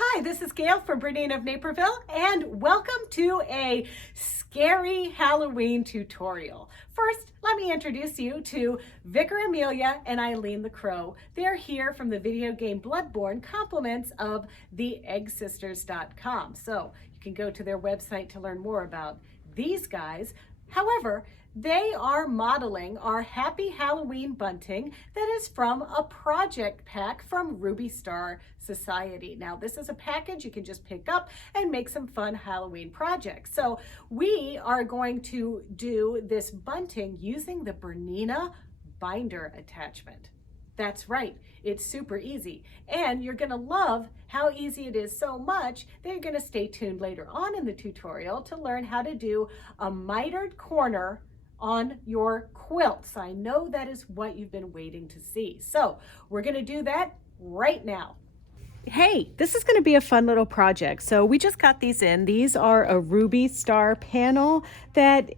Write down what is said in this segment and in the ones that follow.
Hi, this is Gayle from BERNINA of Naperville, and welcome to a scary Halloween tutorial. First, let me introduce you to Vicar Amelia and Eileen the Crow. They're here from the video game Bloodborne, compliments of theeggsisters.com. So you can go to their website to learn more about these guys. However, they are modeling our Happy Halloween bunting that is from a project pack from Ruby Star Society. Now, this is a package you can just pick up and make some fun Halloween projects. So we are going to do this bunting using the BERNINA Binder Attachment. That's right, it's super easy. And you're gonna love how easy it is so much that you're gonna stay tuned later on in the tutorial to learn how to do a mitered corner on your quilts. I know that is what you've been waiting to see. So we're gonna do that right now. Hey, this is gonna be a fun little project. So we just got these in. These are a Ruby Star panel that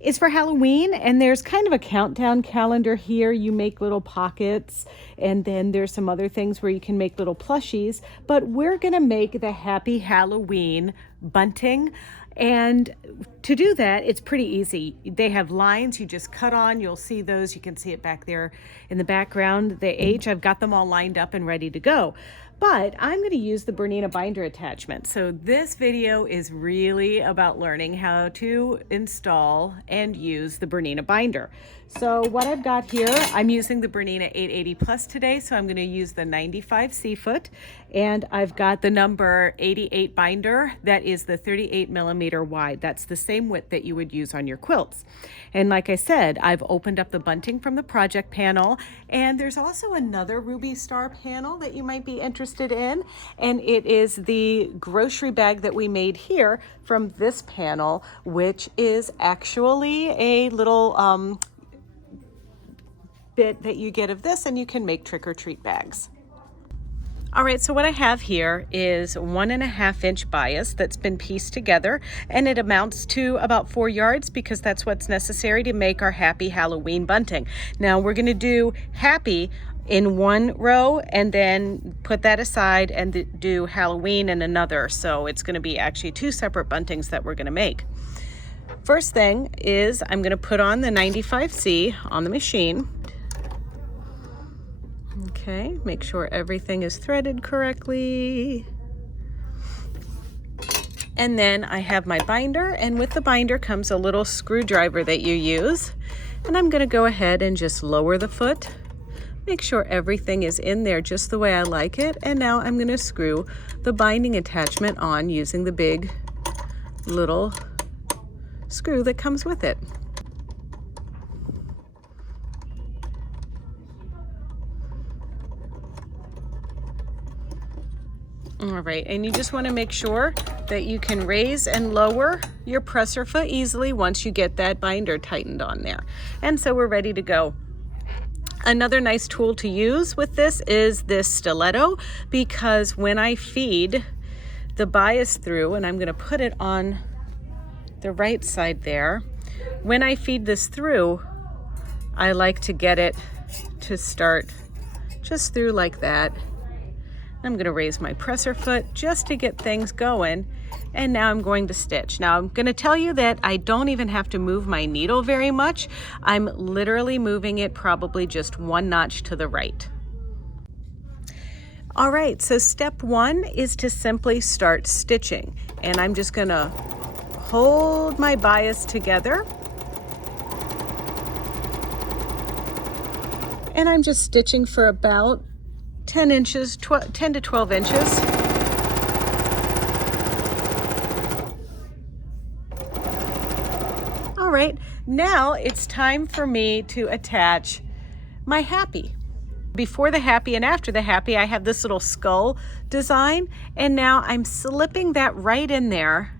is for Halloween, and there's kind of a countdown calendar here. You make little pockets, and then there's some other things where you can make little plushies, but we're gonna make the Happy Halloween bunting. And to do that, it's pretty easy. They have lines you just cut on. You'll see those. You can see it back there in the background. The H, I've got them all lined up and ready to go. But I'm going to use the BERNINA Binder Attachment. So this video is really about learning how to install and use the BERNINA Binder. So what I've got here, I'm using the BERNINA 880 Plus today, so I'm going to use the 95C foot, and I've got the number 88 binder that is the 38 millimeter wide. That's the same width that you would use on your quilts. And like I said, I've opened up the bunting from the project panel, and there's also another Ruby Star panel that you might be interested in, and it is the grocery bag that we made here from this panel, which is actually a little bit that you get of this, and you can make trick-or-treat bags. All right, so what I have here is 1.5 inch bias that's been pieced together, and it amounts to about 4 yards because that's what's necessary to make our Happy Halloween bunting. Now we're gonna do Happy in one row and then put that aside and do Halloween in another. So it's gonna be actually 2 separate buntings that we're gonna make. First thing is I'm gonna put on the 95C on the machine. Okay, make sure everything is threaded correctly. And then I have my binder, and with the binder comes a little screwdriver that you use. And I'm gonna go ahead and just lower the foot. Make sure everything is in there just the way I like it. And now I'm gonna screw the binding attachment on using the big little screw that comes with it. All right, and you just want to make sure that you can raise and lower your presser foot easily once you get that binder tightened on there. And so we're ready to go. Another nice tool to use with this is this stiletto, because when I feed the bias through, and I'm going to put it on the right side there, when I feed this through, I like to get it to start just through like that. I'm going to raise my presser foot just to get things going, and now I'm going to stitch. Now I'm going to tell you that I don't even have to move my needle very much. I'm literally moving it probably just 1 notch to the right. All right, so step 1 is to simply start stitching, and I'm just going to hold my bias together, and I'm just stitching for about 10 inches, 10 to 12 inches. All right, now it's time for me to attach my Happy. Before the Happy and after the Happy, I have this little skull design, and now I'm slipping that right in there.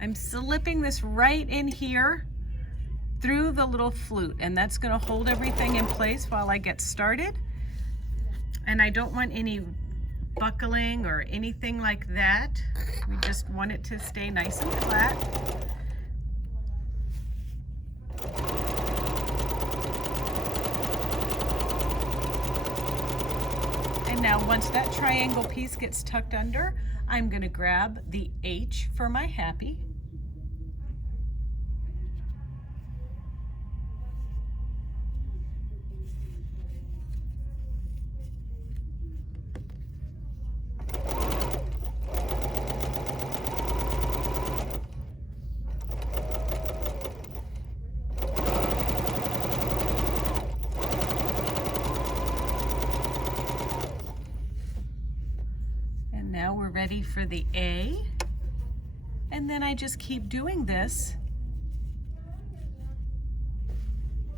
I'm slipping this right in here through the little flute, and that's going to hold everything in place while I get started. And I don't want any buckling or anything like that. We just want it to stay nice and flat. And And now once that triangle piece gets tucked under, I'm going to grab the H for my happy. Now we're ready for the A, and then I just keep doing this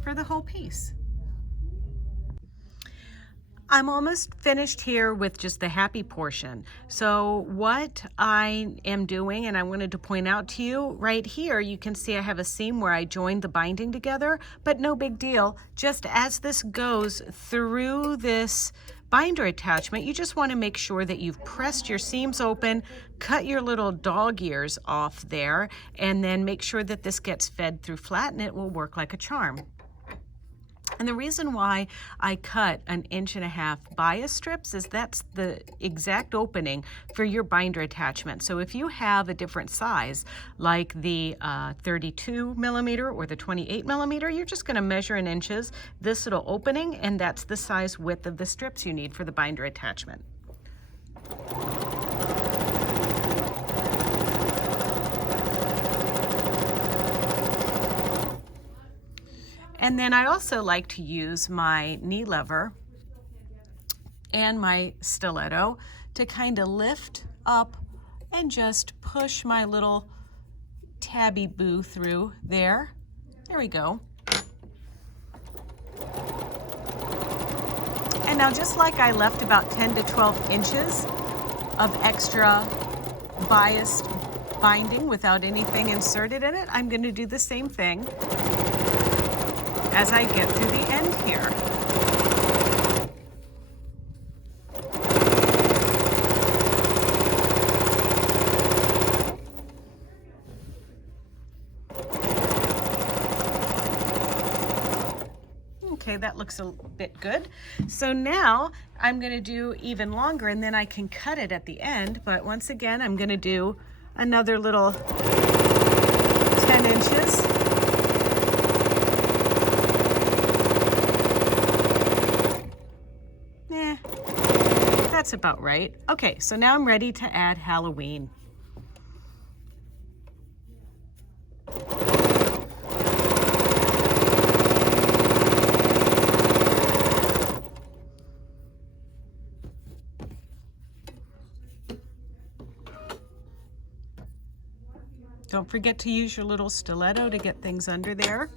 for the whole piece. I'm almost finished here with just the happy portion. So what I am doing, and I wanted to point out to you, right here you can see I have a seam where I joined the binding together, but no big deal. Just as this goes through this binder attachment, you just want to make sure that you've pressed your seams open, cut your little dog ears off there, and then make sure that this gets fed through flat and it will work like a charm. And the reason why I cut 1.5 inch bias strips is that's the exact opening for your binder attachment. So if you have a different size, like the 32 millimeter or the 28 millimeter, you're just going to measure in inches this little opening, and that's the size width of the strips you need for the binder attachment. And then I also like to use my knee lever and my stiletto to kind of lift up and just push my little tabby boo through there. There we go. And now, just like I left about 10 to 12 inches of extra biased binding without anything inserted in it, I'm going to do the same thing as I get through the end here. Okay, that looks a bit good. So now I'm going to do even longer, and then I can cut it at the end. But once again, I'm going to do another little 10 inches. That's about right. Okay, so now I'm ready to add Halloween. Don't forget to use your little stiletto to get things under there.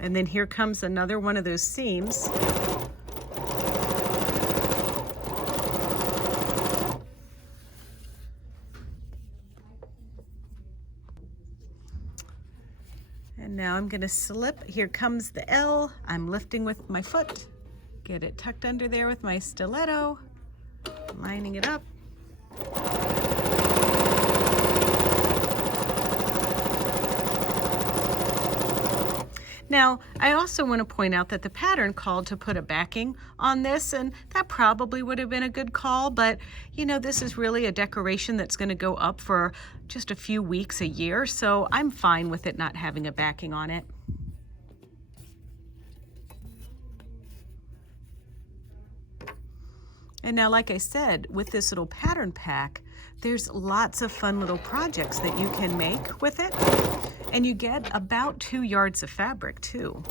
And then here comes another one of those seams. And now I'm going to slip. Here comes the L. I'm lifting with my foot. Get it tucked under there with my stiletto. Lining it up. Now, I also want to point out that the pattern called to put a backing on this, and that probably would have been a good call, but you know, this is really a decoration that's going to go up for just a few weeks, a year, so I'm fine with it not having a backing on it. And now, like I said, with this little pattern pack, there's lots of fun little projects that you can make with it. And you get about 2 yards of fabric too.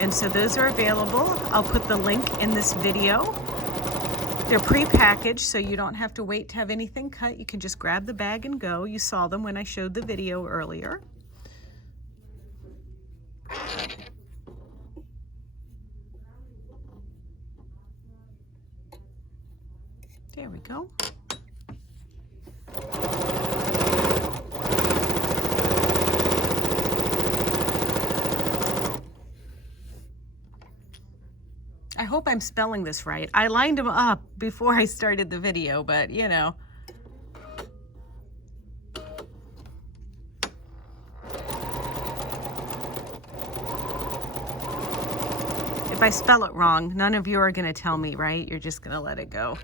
And so those are available. I'll put the link in this video. They're pre-packaged, so you don't have to wait to have anything cut. You can just grab the bag and go. You saw them when I showed the video earlier. There we go. I hope I'm spelling this right. I lined them up before I started the video, but you know. If I spell it wrong, none of you are going to tell me, right? You're just going to let it go.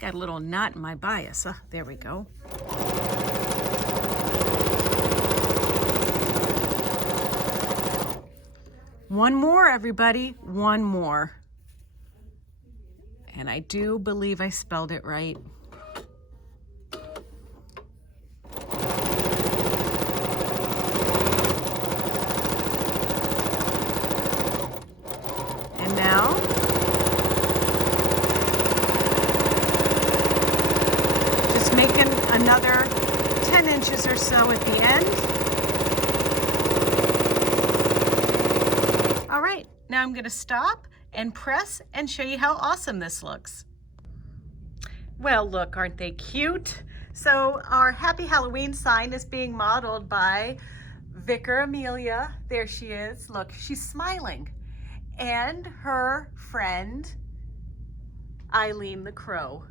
Got a little knot in my bias. There we go. One more, everybody. One more. And I do believe I spelled it right. And now, just making another 10 inches or so at the end. All right, now I'm going to stop and press and show you how awesome this looks. Well, look, aren't they cute? So our Happy Halloween sign is being modeled by Vicar Amelia. There she is. Look, she's smiling. And her friend, Eileen the Crow.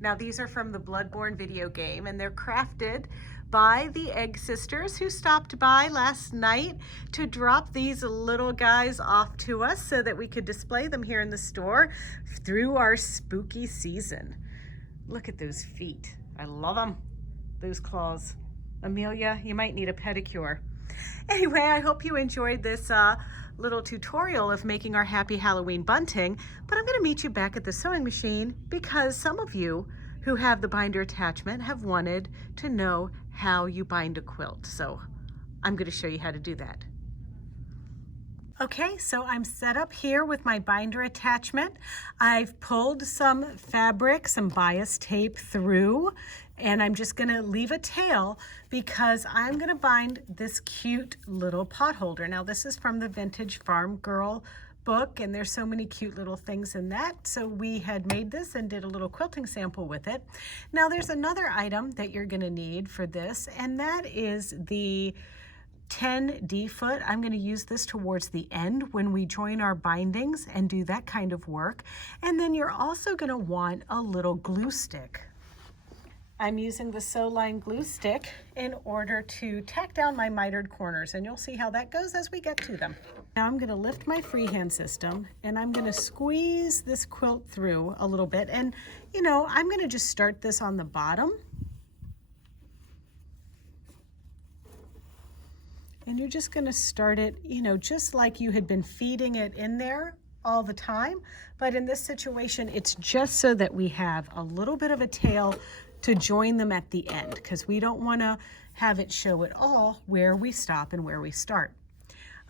Now these are from the Bloodborne video game, and they're crafted by the Egg Sisters, who stopped by last night to drop these little guys off to us so that we could display them here in the store through our spooky season. Look at those feet. I love them. Those claws. Amelia, you might need a pedicure. Anyway, I hope you enjoyed this little tutorial of making our Happy Halloween bunting, but I'm going to meet you back at the sewing machine because some of you who have the binder attachment have wanted to know how you bind a quilt. So I'm going to show you how to do that. Okay, so I'm set up here with my binder attachment. I've pulled some fabric, some bias tape through, and I'm just gonna leave a tail because I'm gonna bind this cute little pot holder. Now this is from the Vintage Farm Girl book, and there's so many cute little things in that. So we had made this and did a little quilting sample with it. Now there's another item that you're gonna need for this, and that is the 10D foot. I'm going to use this towards the end when we join our bindings and do that kind of work. And then you're also going to want a little glue stick. I'm using the Sew Line glue stick in order to tack down my mitered corners, and you'll see how that goes as we get to them. Now I'm going to lift my freehand system and I'm going to squeeze this quilt through a little bit. And you know, I'm going to just start this on the bottom. And you're just going to start it, you know, just like you had been feeding it in there all the time. But in this situation, it's just so that we have a little bit of a tail to join them at the end, because we don't want to have it show at all where we stop and where we start.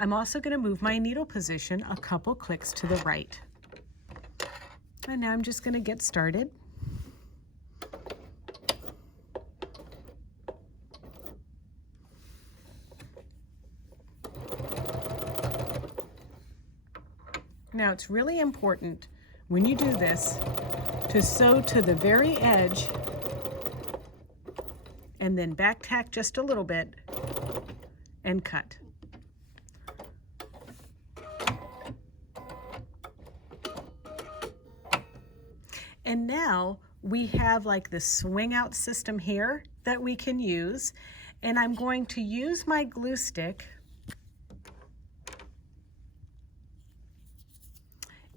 I'm also going to move my needle position a couple clicks to the right. And now I'm just going to get started. Now it's really important when you do this to sew to the very edge and then back tack just a little bit and cut. And now we have like this swing out system here that we can use, and I'm going to use my glue stick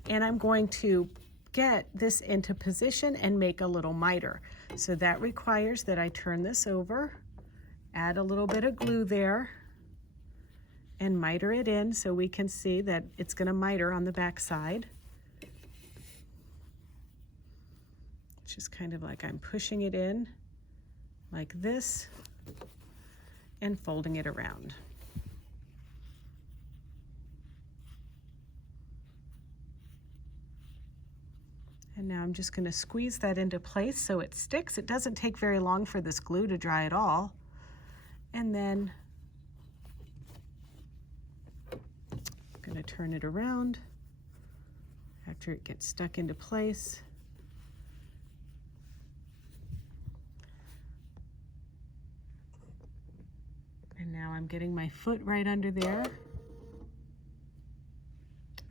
and I'm going to get this into position and make a little miter. So that requires that I turn this over, add a little bit of glue there, and miter it in so we can see that it's going to miter on the back side. It's just kind of like I'm pushing it in like this and folding it around. And now I'm just going to squeeze that into place so it sticks. It doesn't take very long for this glue to dry at all. And then I'm going to turn it around after it gets stuck into place. And now I'm getting my foot right under there.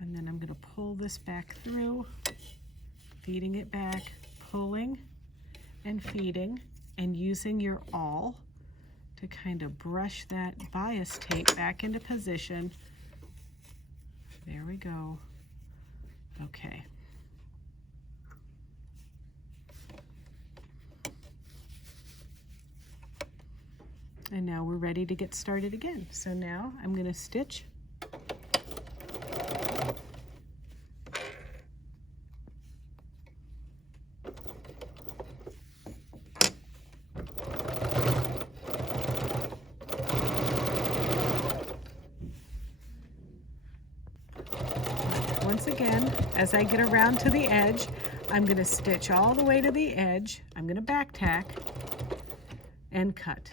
And then I'm going to pull this back through, feeding it back, pulling and feeding, and using your awl to kind of brush that bias tape back into position. There we go. Okay. And now we're ready to get started again. So now I'm going to stitch. Once again, as I get around to the edge, I'm going to stitch all the way to the edge. I'm going to back tack and cut.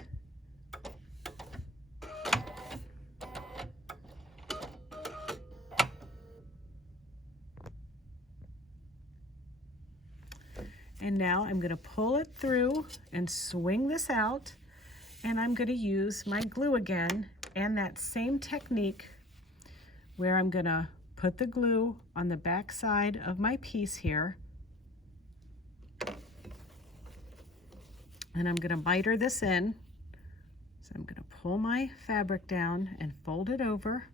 And now I'm going to pull it through and swing this out, and I'm going to use my glue again and that same technique where I'm going to put the glue on the back side of my piece here, and I'm going to miter this in. So I'm going to pull my fabric down and fold it over,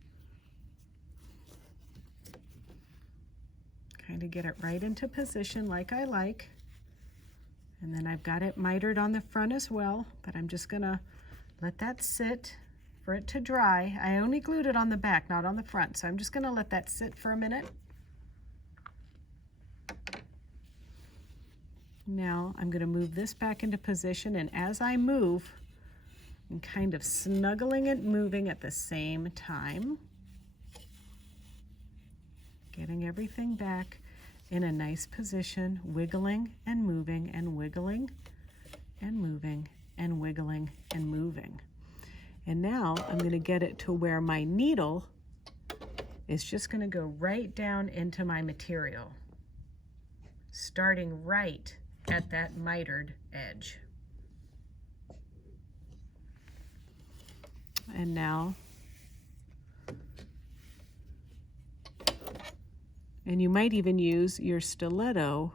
kind of get it right into position like I like. And then I've got it mitered on the front as well, but I'm just gonna let that sit for it to dry. I only glued it on the back, not on the front, so I'm just gonna let that sit for a minute. Now I'm gonna move this back into position, and as I move, I'm kind of snuggling and moving at the same time, getting everything back in a nice position, wiggling and moving and wiggling and moving and wiggling and moving. And now I'm going to get it to where my needle is just going to go right down into my material, starting right at that mitered edge. And now, and you might even use your stiletto.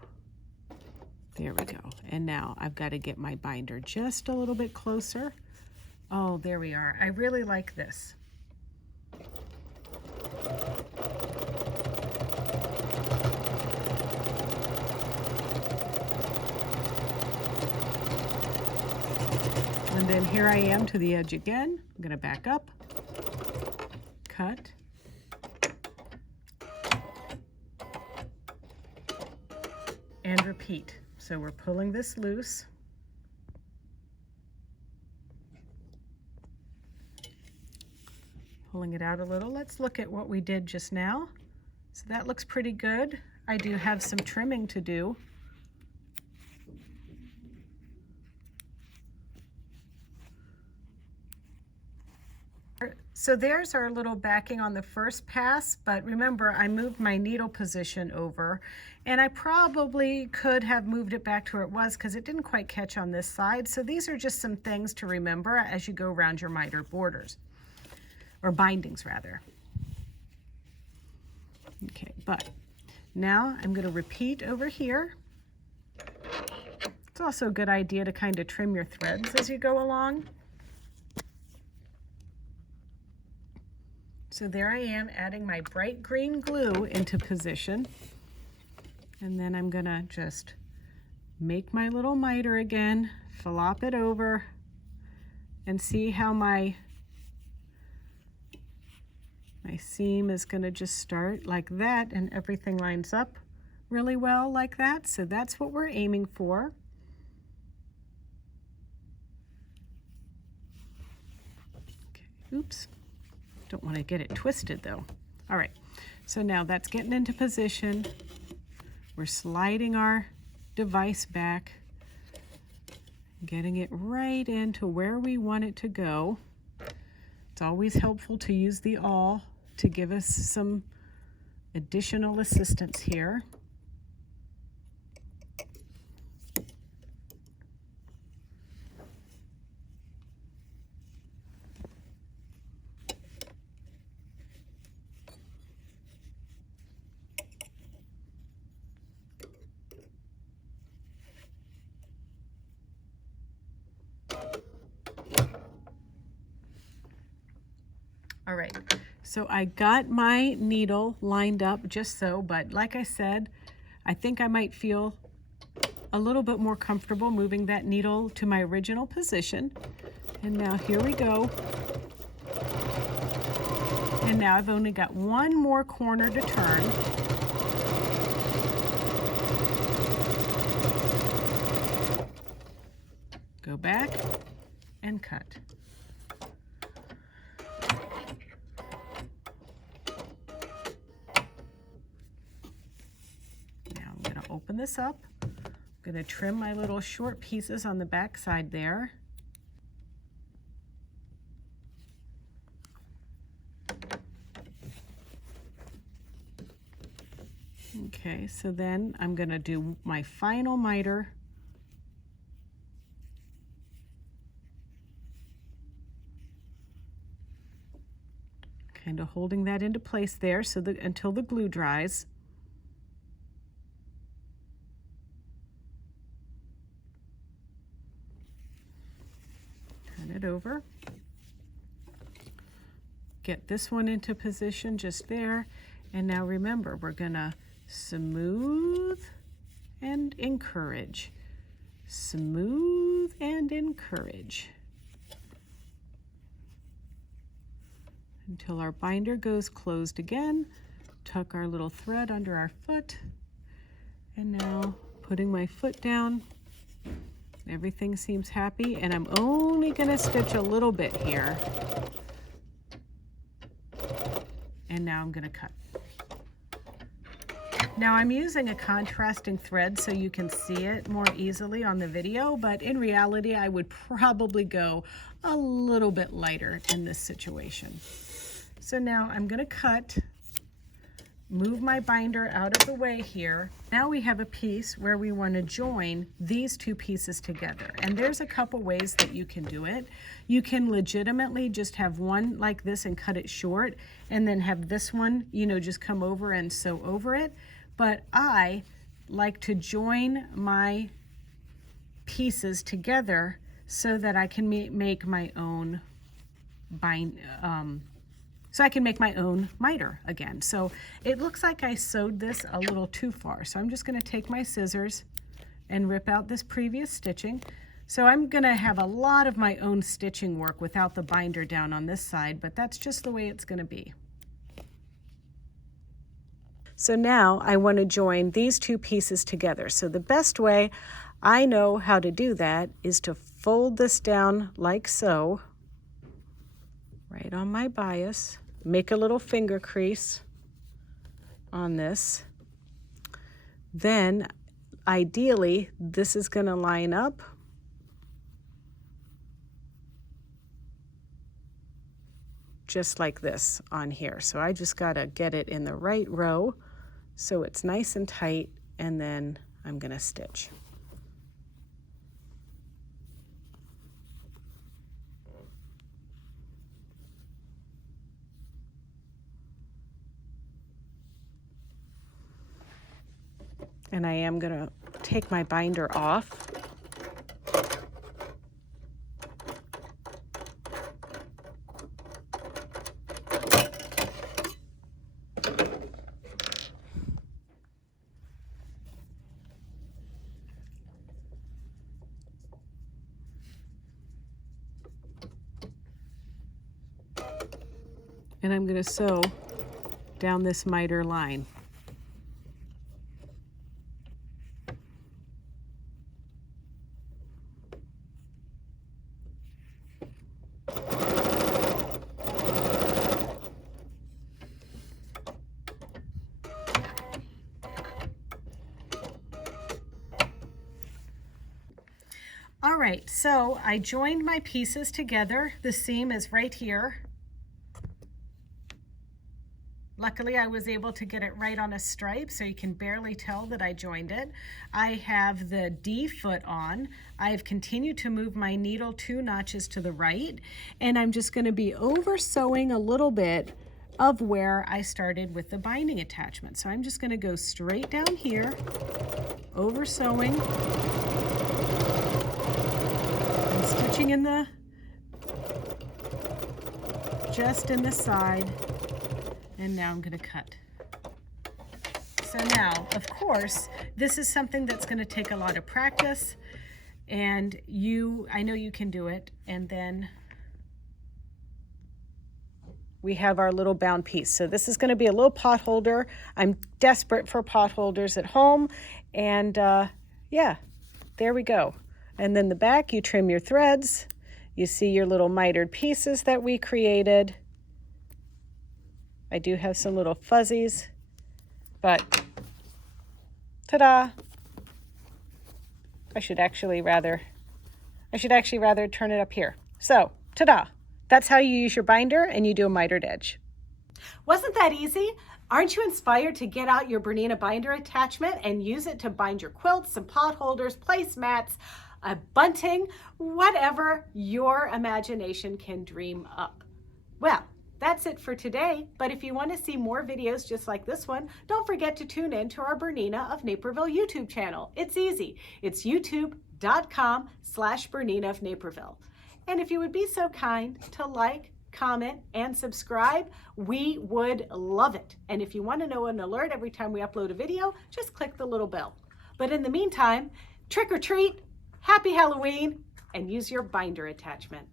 There we go. And now I've got to get my binder just a little bit closer. Oh, there we are. I really like this. And then here I am to the edge again. I'm going to back up, cut, and repeat. So we're pulling this loose. Pulling it out a little. Let's look at what we did just now. So that looks pretty good. I do have some trimming to do. So there's our little backing on the first pass, but remember I moved my needle position over, and I probably could have moved it back to where it was because it didn't quite catch on this side. So these are just some things to remember as you go around your mitered borders, or bindings rather. Okay, but now I'm going to repeat over here. It's also a good idea to kind of trim your threads as you go along. So there I am adding my bright green glue into position. And then I'm gonna just make my little miter again, flop it over, and see how my seam is gonna just start like that, and everything lines up really well like that. So that's what we're aiming for. Okay, oops. Don't want to get it twisted though. All right, so now that's getting into position. We're sliding our device back, getting it right into where we want it to go. It's always helpful to use the awl to give us some additional assistance here. All right, so I got my needle lined up just so, but like I said, I think I might feel a little bit more comfortable moving that needle to my original position. And now here we go. And now I've only got one more corner to turn. Go back and cut. Open this up. I'm going to trim my little short pieces on the back side there. Okay, so then I'm going to do my final miter. Kind of holding that into place there so that until the glue dries. It over. Get this one into position just there. And now remember, we're gonna smooth and encourage. Smooth and encourage. Until our binder goes closed again. Tuck our little thread under our foot. And now putting my foot down. Everything seems happy, and I'm only going to stitch a little bit here. And now I'm going to cut. Now I'm using a contrasting thread so you can see it more easily on the video, but in reality I would probably go a little bit lighter in this situation. So now I'm going to cut. Move my binder out of the way here. Now we have a piece where we want to join these two pieces together. And there's a couple ways that you can do it. You can legitimately just have one like this and cut it short, and then have this one, you know, just come over and sew over it. But I like to join my pieces together so that I can make my own so I can make my own miter again. So it looks like I sewed this a little too far. So I'm just gonna take my scissors and rip out this previous stitching. So I'm gonna have a lot of my own stitching work without the binder down on this side, but that's just the way it's gonna be. So now I wanna join these two pieces together. So the best way I know how to do that is to fold this down like so, right on my bias. Make a little finger crease on this. Then ideally this is going to line up just like this on here. So I just got to get it in the right row so it's nice and tight, and then I'm going to stitch. And I am going to take my binder off. And I'm going to sew down this miter line. right, so I joined my pieces together. The seam is right here. Luckily, I was able to get it right on a stripe, so you can barely tell that I joined it. I have the D foot on. I've continued to move my needle 2 notches to the right, and I'm just going to be over sewing a little bit of where I started with the binding attachment. So I'm just going to go straight down here, over sewing, and stitching in the, just in the side. And now I'm going to cut. So now, of course, this is something that's going to take a lot of practice, and I know you can do it. And then we have our little bound piece. So this is going to be a little pot holder. I'm desperate for pot holders at home. And yeah, there we go. And then the back, you trim your threads. You see your little mitered pieces that we created. I do have some little fuzzies, but ta-da! I should actually rather turn it up here. So, ta-da! That's how you use your binder, and you do a mitered edge. Wasn't that easy? Aren't you inspired to get out your BERNINA Binder Attachment and use it to bind your quilts, some pot holders, placemats, a bunting, whatever your imagination can dream up? Well, that's it for today, but if you want to see more videos just like this one, don't forget to tune in to our BERNINA of Naperville YouTube channel. It's easy. It's youtube.com/BERNINA of Naperville. And if you would be so kind to like, comment, and subscribe, we would love it. And if you want to know an alert every time we upload a video, just click the little bell. But in the meantime, trick or treat, happy Halloween, and use your binder attachment.